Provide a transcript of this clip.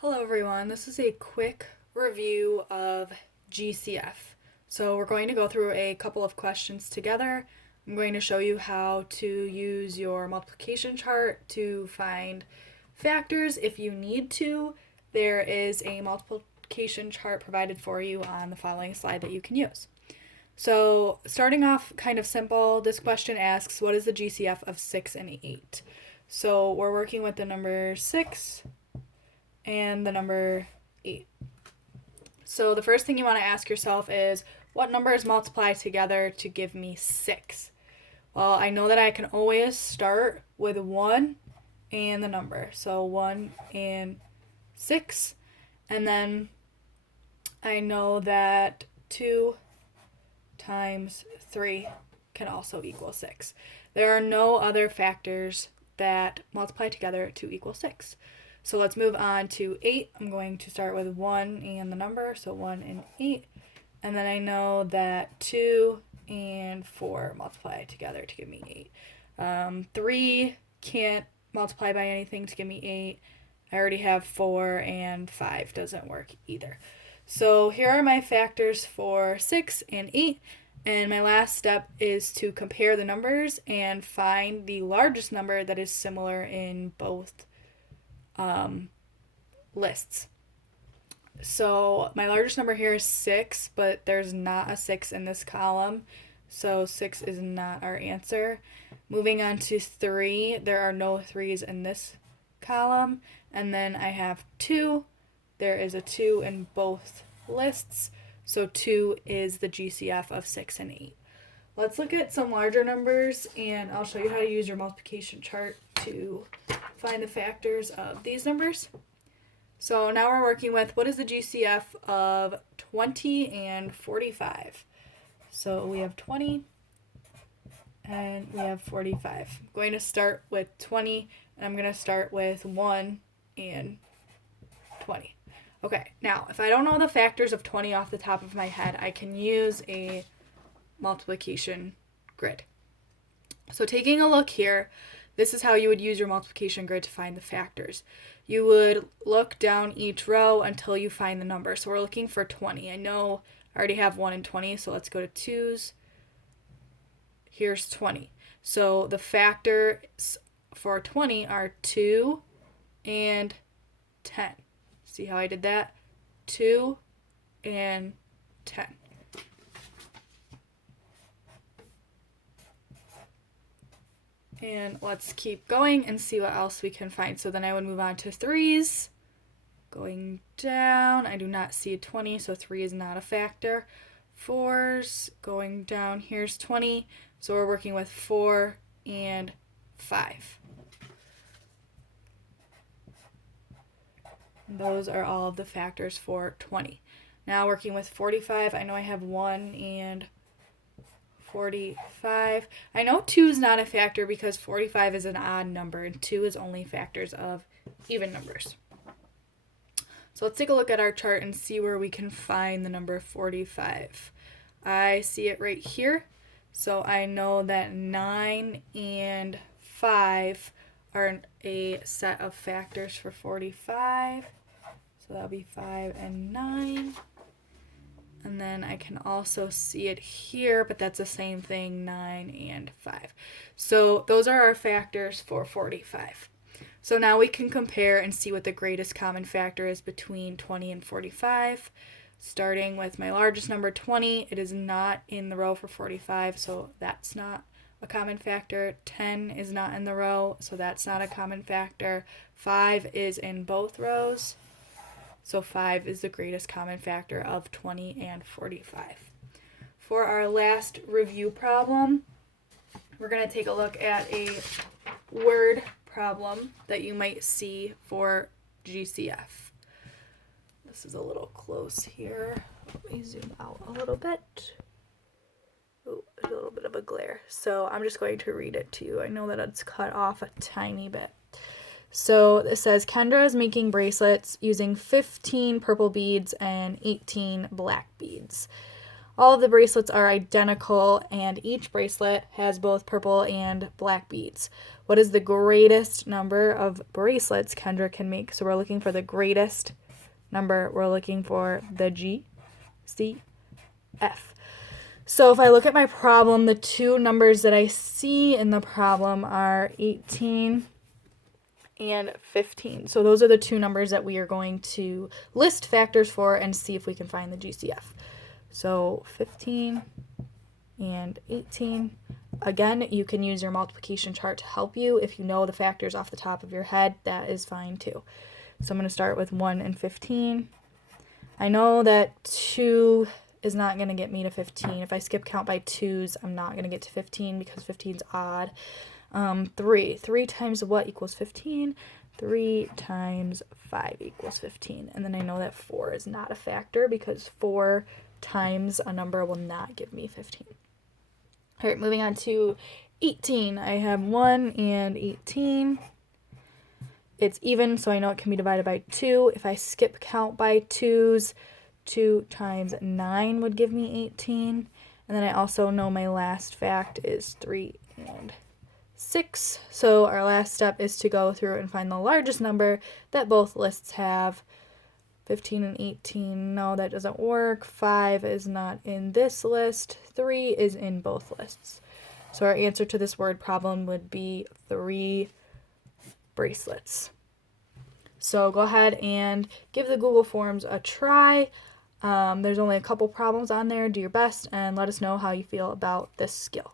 Hello everyone, this is a quick review of GCF. So we're going to go through a couple of questions together. I'm going to show you how to use your multiplication chart to find factors if you need to. There is a multiplication chart provided for you on the following slide that you can use. So starting off kind of simple, this question asks, what is the GCF of 6 and 8? So we're working with the number 6 and the number 8. So the first thing you want to ask yourself is, what numbers multiply together to give me 6? Well, I know that I can always start with 1 and the number. So 1 and 6. And then I know that 2 times 3 can also equal 6. There are no other factors that multiply together to equal 6. So let's move on to 8. I'm going to start with 1 and the number, so 1 and 8. And then I know that 2 and 4 multiply together to give me 8. 3 can't multiply by anything to give me 8. I already have 4, and 5 doesn't work either. So here are my factors for 6 and 8. And my last step is to compare the numbers and find the largest number that is similar in both lists. So my largest number here is 6, but there's not a 6 in this column, so 6 is not our answer. Moving on to 3, there are no 3's in this column, and then I have 2. There is a 2 in both lists, so 2 is the GCF of 6 and 8. Let's look at some larger numbers, and I'll show you how to use your multiplication chart to find the factors of these numbers. So now we're working with, what is the GCF of 20 and 45? So we have 20 and we have 45. I'm going to start with 20, and I'm going to start with 1 and 20. Okay, now if I don't know the factors of 20 off the top of my head, I can use a multiplication grid. So taking a look here, this is how you would use your multiplication grid to find the factors. You would look down each row until you find the number. So we're looking for 20. I know I already have 1 and 20, so let's go to 2's. Here's 20. So the factors for 20 are 2 and 10. See how I did that? 2 and 10. And let's keep going and see what else we can find. So then I would move on to 3's. Going down, I do not see a 20, so 3 is not a factor. 4's, going down, here's 20. So we're working with 4 and 5. And those are all of the factors for 20. Now working with 45, I know I have 1 and 45. I know 2 is not a factor because 45 is an odd number and 2 is only factors of even numbers. So let's take a look at our chart and see where we can find the number 45. I see it right here. So I know that 9 and 5 are a set of factors for 45. So that'll be 5 and 9. And then I can also see it here, but that's the same thing, 9 and 5. So those are our factors for 45. So now we can compare and see what the greatest common factor is between 20 and 45. Starting with my largest number, 20, it is not in the row for 45, so that's not a common factor. 10 is not in the row, so that's not a common factor. 5 is in both rows. So 5 is the greatest common factor of 20 and 45. For our last review problem, we're going to take a look at a word problem that you might see for GCF. This is a little close here. Let me zoom out a little bit. Oh, there's a little bit of a glare. So I'm just going to read it to you. I know that it's cut off a tiny bit. So it says, Kendra is making bracelets using 15 purple beads and 18 black beads. all of the bracelets are identical, and each bracelet has both purple and black beads. What is the greatest number of bracelets Kendra can make? So we're looking for the greatest number. We're looking for the GCF. So if I look at my problem, the two numbers that I see in the problem are 18 and 15. So those are the two numbers that we are going to list factors for and see if we can find the GCF. So 15 and 18. Again, you can use your multiplication chart to help you. If you know the factors off the top of your head, that is fine too. So I'm going to start with 1 and 15. I know that 2 is not going to get me to 15. If I skip count by 2s, I'm not going to get to 15 because 15 is odd. 3 times what equals 15? 3 times 5 equals 15. And then I know that 4 is not a factor because 4 times a number will not give me 15. All right, moving on to 18. I have 1 and 18. It's even, so I know it can be divided by 2. If I skip count by 2s, 2 times 9 would give me 18. And then I also know my last fact is 3 and 6. So our last step is to go through and find the largest number that both lists have. 15 and 18, no, that doesn't work. 5 is not in this list. 3 is in both lists. So our answer to this word problem would be 3 bracelets. So go ahead and give the Google Forms a try. There's only a couple problems on there. Do your best and let us know how you feel about this skill.